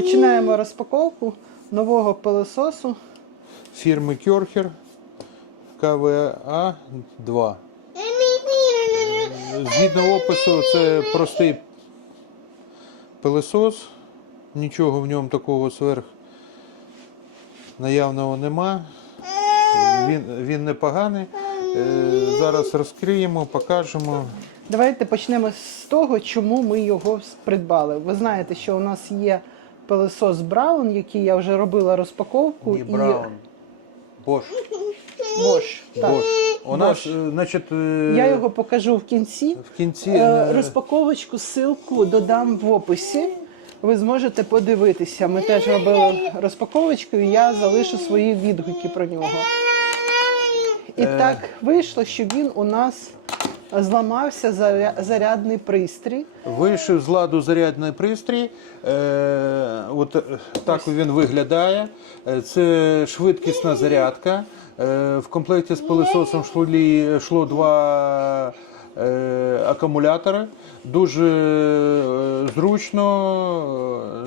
Починаємо розпаковку нового пилососу. фірми Кьорхер КВА 2. Згідно опису, це простий пилосос. Нічого в ньому такого сверх наявного нема. Він, він непоганий. Е, Зараз розкриємо, покажемо. Давайте почнемо з того, чому ми його придбали. Ви знаєте, що у нас є пилосос Браун, який я вже робила розпаковку. Ні, Браун. Бош. Bosch, так. Бош. У нас, е, значить, е, Я його покажу в кінці. в кінці Е, е, Розпаковочку, ссылку додам в описі. Ви зможете подивитися. Ми теж робили розпаковочку, і я залишу свої відгуки про нього. І так вийшло, що він у нас зламався заря- зарядний пристрій. Вийшов з ладу зарядний пристрій. Е, от е, так він виглядає. Е, Це швидкісна зарядка. Е, в комплекті з пилососом йшло, два е, акумулятори. Дуже е, зручно.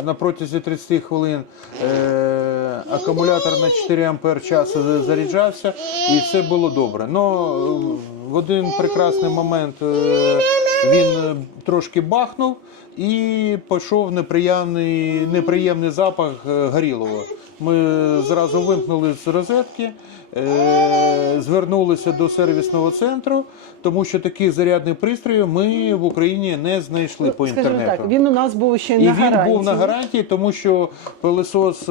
На протязі 30 хвилин е, акумулятор на 4 ампер часу заряджався і все було добре. Но в один прекрасний момент е, він е, трошки бахнув і пішов неприємний, неприємний запах е, горілого. Ми зразу вимкнули з розетки, звернулися до сервісного центру, тому що таких зарядних пристроїв ми в Україні не знайшли по інтернету. так, він у нас був ще І на він гарантії. був на гарантії, тому що пилосос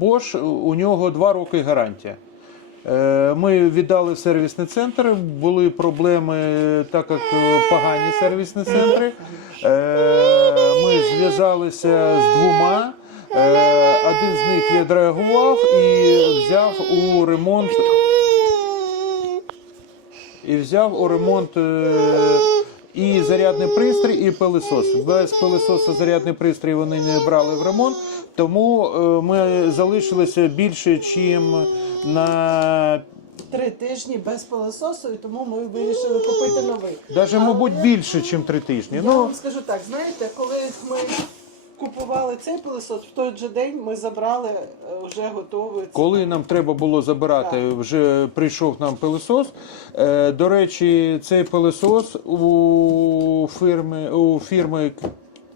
Bosch, у нього два роки гарантія. Е, Ми віддали в сервісний центр, були проблеми, так як е, погані сервісні центри. Е, Ми зв'язалися з двома. Один з них відреагував і взяв у ремонт і взяв у ремонт і зарядний пристрій, і пилосос. Без пилососа зарядний пристрій вони не брали в ремонт, тому ми залишилися більше, ніж на Три тижні без пилососу, і тому ми вирішили купити новий. навіть, мабуть, більше, ніж три тижні. Я Ну, вам скажу так, знаєте, коли ми купували цей пилосос, в той же день ми забрали е, вже готовий. Коли нам треба було забирати, вже прийшов нам пилосос. Е, До речі, цей пилосос у фірми, у фірми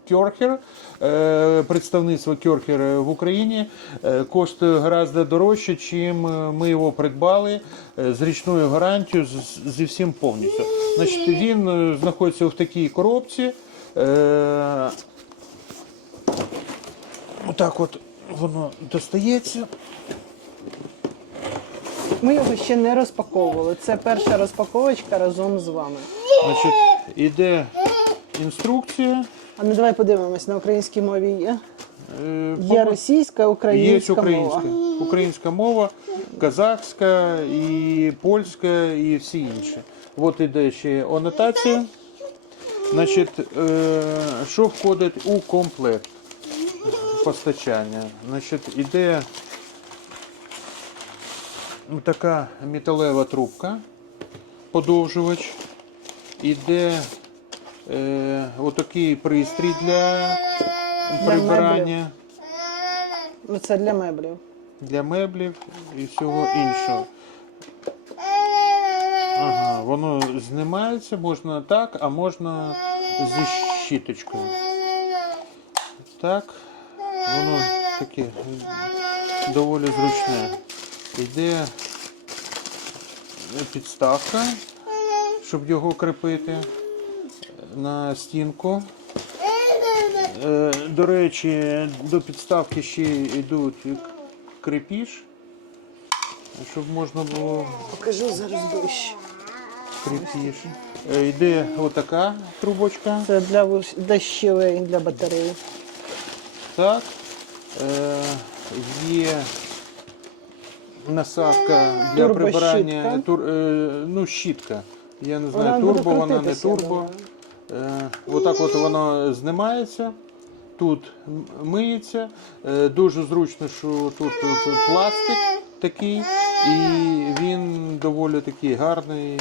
Кьорхер, е, представництво Кьорхер в Україні е, коштує гораздо дорожче, чим ми його придбали з річною гарантією зі всім повністю. Значить, він е, знаходиться в такій коробці. Е, Отак от воно достається. Ми його ще не розпаковували. Це перша розпаковочка разом з вами. Значить, іде інструкція. А ну давай подивимось, на українській мові є. е, Є по- російська, Є українська українська. мова. Українська мова, казахська, і польська, і всі інші. От іде ще анотація. Значить, е, що входить у комплект постачання? Значить, іде така металева трубка, подовжувач, іде е, отакий пристрій для прибирання. Ну, це для меблів. для меблів і всього іншого. Ага, воно знімається, можна так, а можна зі щіточкою. Так, воно таке доволі зручне. Йде підставка, щоб його кріпити на стінку. Е, До речі, до підставки ще йдуть крепіж, щоб можна було Покажу зараз ближче. крепіж. Е, Йде отака трубочка. Це для, виш- для для батареї. Так. Е, Є насадка для прибирання. Тур, ну, щітка. Я не знаю, Вона турбо, вона не турбо. Е, Отак от воно знімається. Тут миється. Е, Дуже зручно, що тут, тут пластик такий, і він доволі такий гарний.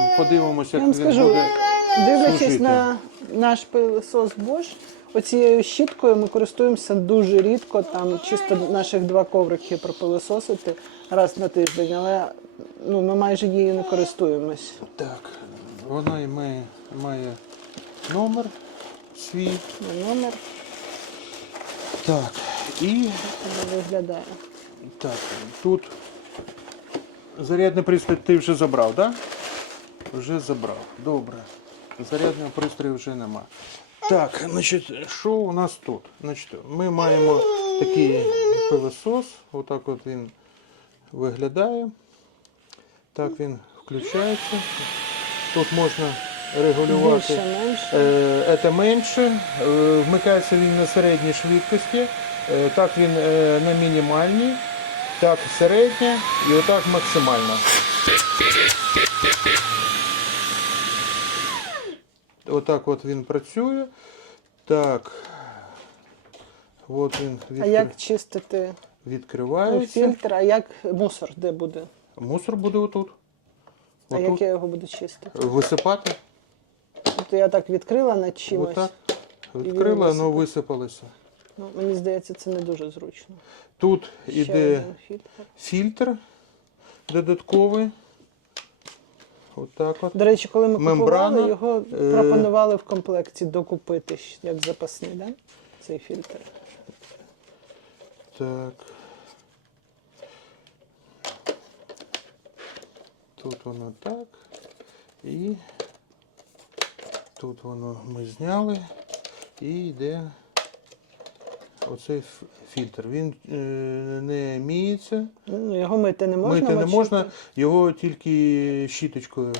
Ну, подивимося, Я як він скажу, буде. дивлячись служити. на наш пилосос Bosch, Оцією щіткою ми користуємося дуже рідко, там чисто наших два коврики пропилисосити раз на тиждень, але ну, ми майже її не користуємось. Так, вона і має, має номер свій. Номер Так, і виглядає. так, тут зарядний пристрій ти вже забрав, так? Да? Вже забрав. Добре. Зарядного пристрою вже нема. Так, значить, що у нас тут? Значить, ми маємо такий пилосос. Отак от він виглядає. Так він включається. Тут можна регулювати. Більше, менше. Е, Це менше. Е, Вмикається він на середній швидкості. Е, Так він на мінімальній, так середня і отак максимально. Отак от він працює. Так. От він А як чистити ну, відкривається. фільтр, а як мусор де буде? Мусор буде отут. А як я його буду чистити? Висипати. Тобто я так відкрила над чимось. Отак. Відкрила, воно висипалося. Ну, мені здається, це не дуже зручно. Тут Ще іде фільтр. фільтр додатковий. Отак от. До речі, коли ми Мембрана, купували, його е, пропонували в комплекті докупити як запасний, да? цей фільтр. Так. Тут воно так. І тут воно ми зняли. І йде оцей фільтр. Він е, не міється. Ну, його мити не можна. Мити не можна, його тільки щіточкою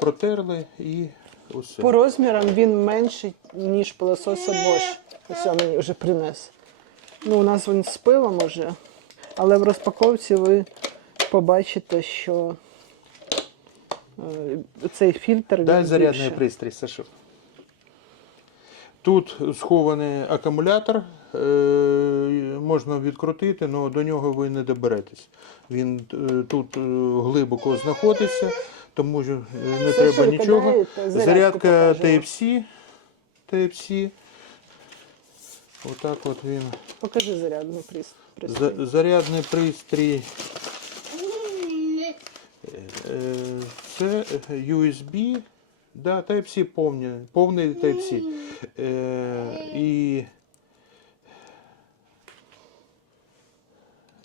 протерли і усе. По розмірам він менший, ніж пилососа Bosch. Ось він мені вже принес. Ну, у нас він з пилом уже, але в розпаковці ви побачите, що цей фільтр Дай він зарядний більше. пристрій, Сашу. Тут схований акумулятор, е, можна відкрутити, але до нього ви не доберетесь. Він е, тут е, глибоко знаходиться, тому що е, не Сашулька, треба нічого. дай Зарядка. Type-C. Type-C. Отак от він. Покажи зарядний пристрій. За- Зарядний пристрій. Е, Це USB. Да, Type-C повний, повний Type-C. Е, І,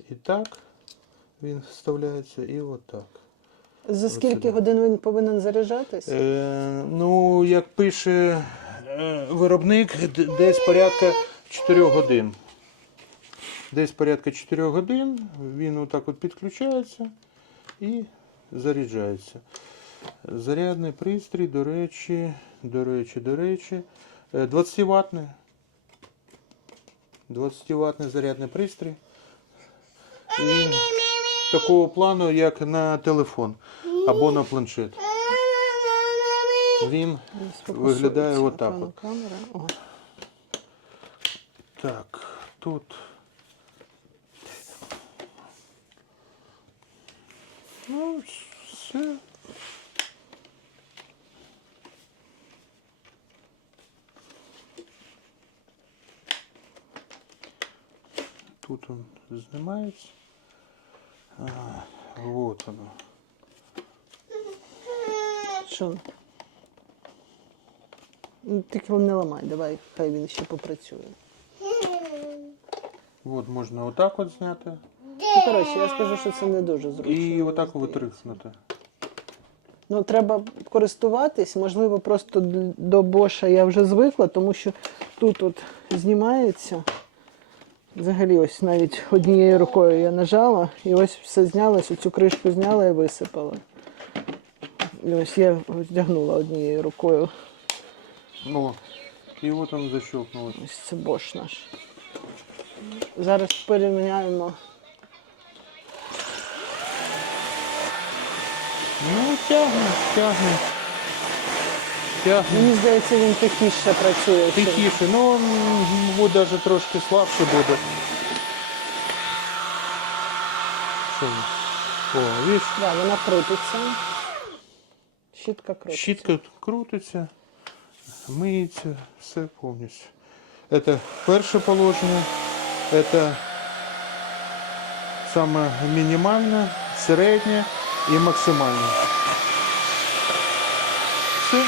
і так він вставляється, і отак. За скільки годин він повинен заряджатись? Е, ну, як пише е, виробник, десь порядка 4 годин. Десь порядка 4 годин він отак от підключається і заряджається. Зарядний пристрій, до речі, до речі, до речі, 20 ватний. 20 ватний зарядний пристрій. І такого плану, як на телефон або на планшет. Він виглядає отак от. Так, тут. Ну, все. Тут он знімається. А, вот воно. Що? Ну, Тільки не ламай, давай, хай він ще попрацює. От можна отак от зняти. Ну, коротше, я скажу, що це не дуже зручно. І отак здається. Ну, треба користуватись, можливо, просто до Боша я вже звикла, тому що тут от знімається. Взагалі, ось навіть однією рукою я нажала, і ось все знялось, оцю кришку зняла і висипала. І ось я вдягнула однією рукою. Ну, і от он защелкнулось. Ось це Бош наш. Зараз порівняємо. Ну, тягне, тягне. Тягне. Мені здається, він тихіше працює. Тихіше, ну, м, буде навіть трошки слабше буде. Що? він? О, видиш, Да, вона крутиться. Щітка крутиться. щітка крутиться, миється, все повністю. Це перше положення, це саме мінімальне, середнє і максимальне. Все,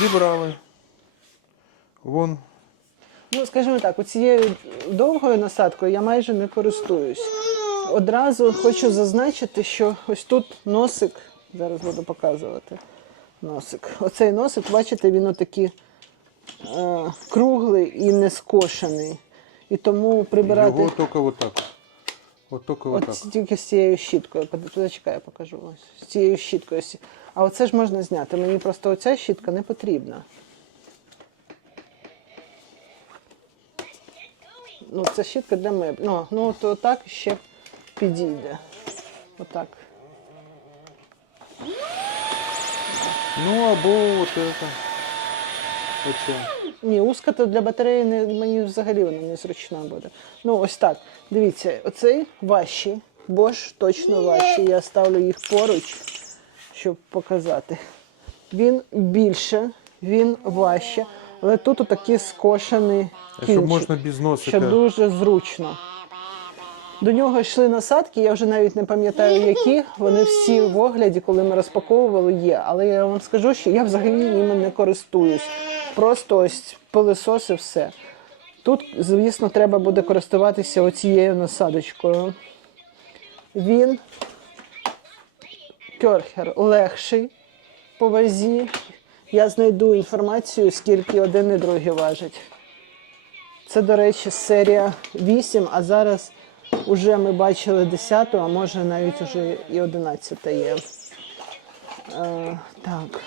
зібрали. Вон Ну, скажімо так, цією довгою насадкою я майже не користуюсь. Одразу хочу зазначити, що ось тут носик, зараз буду показувати носик. Оцей носик, бачите, він отакий е, круглий і не скошений. І тому прибирати його тільки отак. От тільки от отак. тільки з цією щіткою. Под- Зачекай, я покажу. Ось з цією щіткою. А оце ж можна зняти. Мені просто оця щітка не потрібна. Ну, це щітка для меблів. Ну, ну то так ще підійде. Отак. Ну або от це. Оце. Ні, узка то для батареї не, мені взагалі вона не зручна буде. Ну, ось так. Дивіться, оцей важчий, Bosch точно важчий. Я ставлю їх поруч, щоб показати. Він більше, він важче, але тут А щоб кінчик, можна що дуже зручно. До нього йшли насадки, я вже навіть не пам'ятаю, які. Вони всі в огляді, коли ми розпаковували, є. Але я вам скажу, що я взагалі ними не користуюсь. Просто ось пилисос і все. Тут, звісно, треба буде користуватися оцією насадочкою. Він керхер легший по вазі. Я знайду інформацію, скільки один і другий важить. Це, до речі, серія 8, а зараз вже ми бачили 10, а може навіть вже і 11 є. Е, так.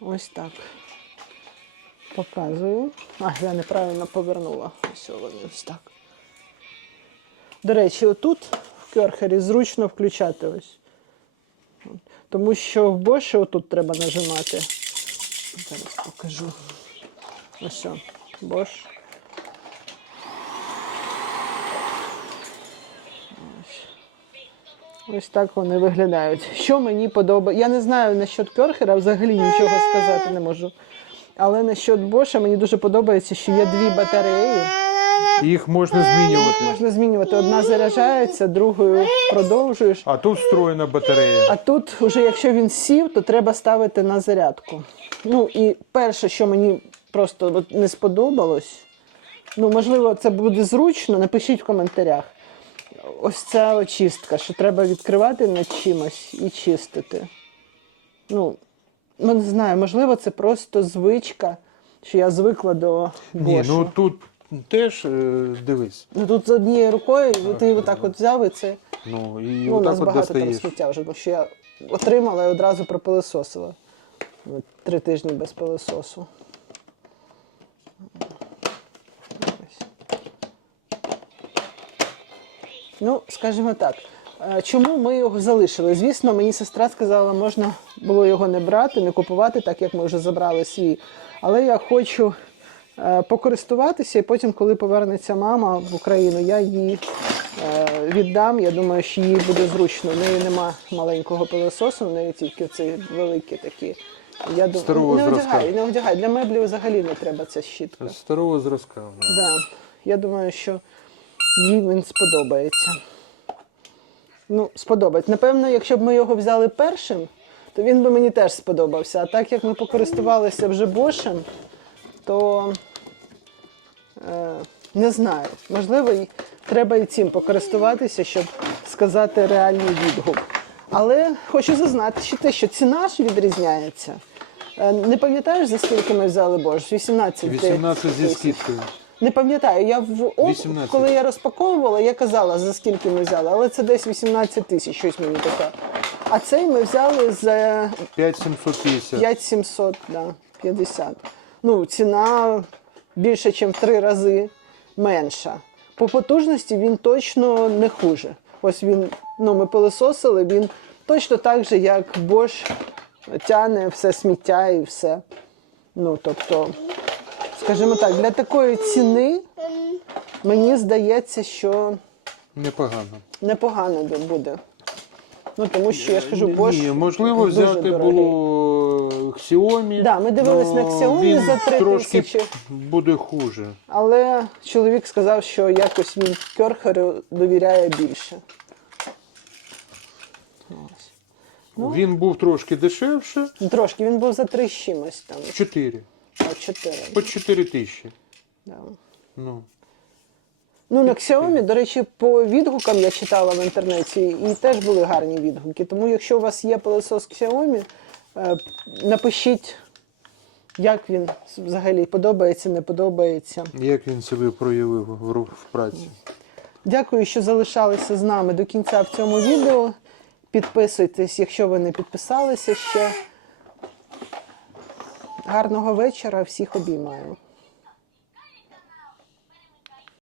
Ось так. Показую. А, я неправильно повернула. Ось вони ось так. До речі, отут в керхері зручно включати ось. Тому що в Боші отут треба нажимати. Зараз покажу. Ось. Ось. Ось так вони виглядають. Що мені подобається. Я не знаю насчет Керхера, взагалі нічого сказати не можу. Але насчет Боша мені дуже подобається, що є дві батареї. Їх можна змінювати. Можна змінювати. Одна заряджається, другою продовжуєш. А тут встроєна батарея. А тут, вже якщо він сів, то треба ставити на зарядку. Ну і перше, що мені просто от не сподобалось, ну можливо, це буде зручно, напишіть в коментарях. Ось ця очистка, що треба відкривати над чимось і чистити. Ну, ну не знаю, можливо, це просто звичка, що я звикла до Ні, бошу. ну тут теж е, дивись. Ну тут з однією рукою, і ти отак от взяв і це. Ну і Ну, у нас отак от багато там достаєш. сміття вже, бо що я отримала і одразу пропилисосила. Ну, Три тижні без пилисосу. Ось. Ну, скажімо так. Е, Чому ми його залишили? Звісно, мені сестра сказала, можна було його не брати, не купувати, так як ми вже забрали свій. Але я хочу е, покористуватися, і потім, коли повернеться мама в Україну, я її е, віддам. Я думаю, що їй буде зручно. В неї нема маленького пилососу, в неї тільки ці великі такі. Я думаю, Старого не зразка. одягай, не одягай. Для меблів взагалі не треба ця щітка. Старого зразка. Да. Я думаю, що їй він сподобається. Ну, сподобається. Напевно, якщо б ми його взяли першим, то він би мені теж сподобався. А так як ми покористувалися вже бошем, то е, не знаю. Можливо, й треба і цим покористуватися, щоб сказати реальний відгук. Але хочу зазначити, що ціна ж відрізняється. Е, Не пам'ятаєш, за скільки ми взяли борщ? 18 18 зі скидкою. Не пам'ятаю, я в оп, 18. коли я розпаковувала, я казала, за скільки ми взяли, але це десь 18 тисяч, щось мені таке. А цей ми взяли за 5750. 5700, да, 50. Ну, ціна більше, ніж в три рази менша. По потужності він точно не хуже. Ось він, ну, ми пилососили, він точно так же, як Bosch тяне все сміття і все. Ну, тобто, скажімо так, для такої ціни мені здається, що Непогано. непогано буде. Ну, тому що я ж кажу, Bosch Ні, можливо, дуже взяти дорогий. було Xiaomi. Да, ми дивились на но Xiaomi він за 3 трошки тисячі. буде хуже. Але чоловік сказав, що якось він Керхеру довіряє більше. Ось. Ну. Він був трошки дешевше. Трошки він був за три з чимось там. 4. А, Чотири. По 4 тисячі. Да. Ну. Ну, на Xiaomi, до речі, по відгукам я читала в інтернеті, і теж були гарні відгуки. Тому, якщо у вас є пилосос Xiaomi, е, напишіть, як він взагалі подобається, не подобається. Як він себе проявив в, в праці? Дякую, що залишалися з нами до кінця в цьому відео. Підписуйтесь, якщо ви не підписалися ще. Гарного вечора, всіх обіймаю.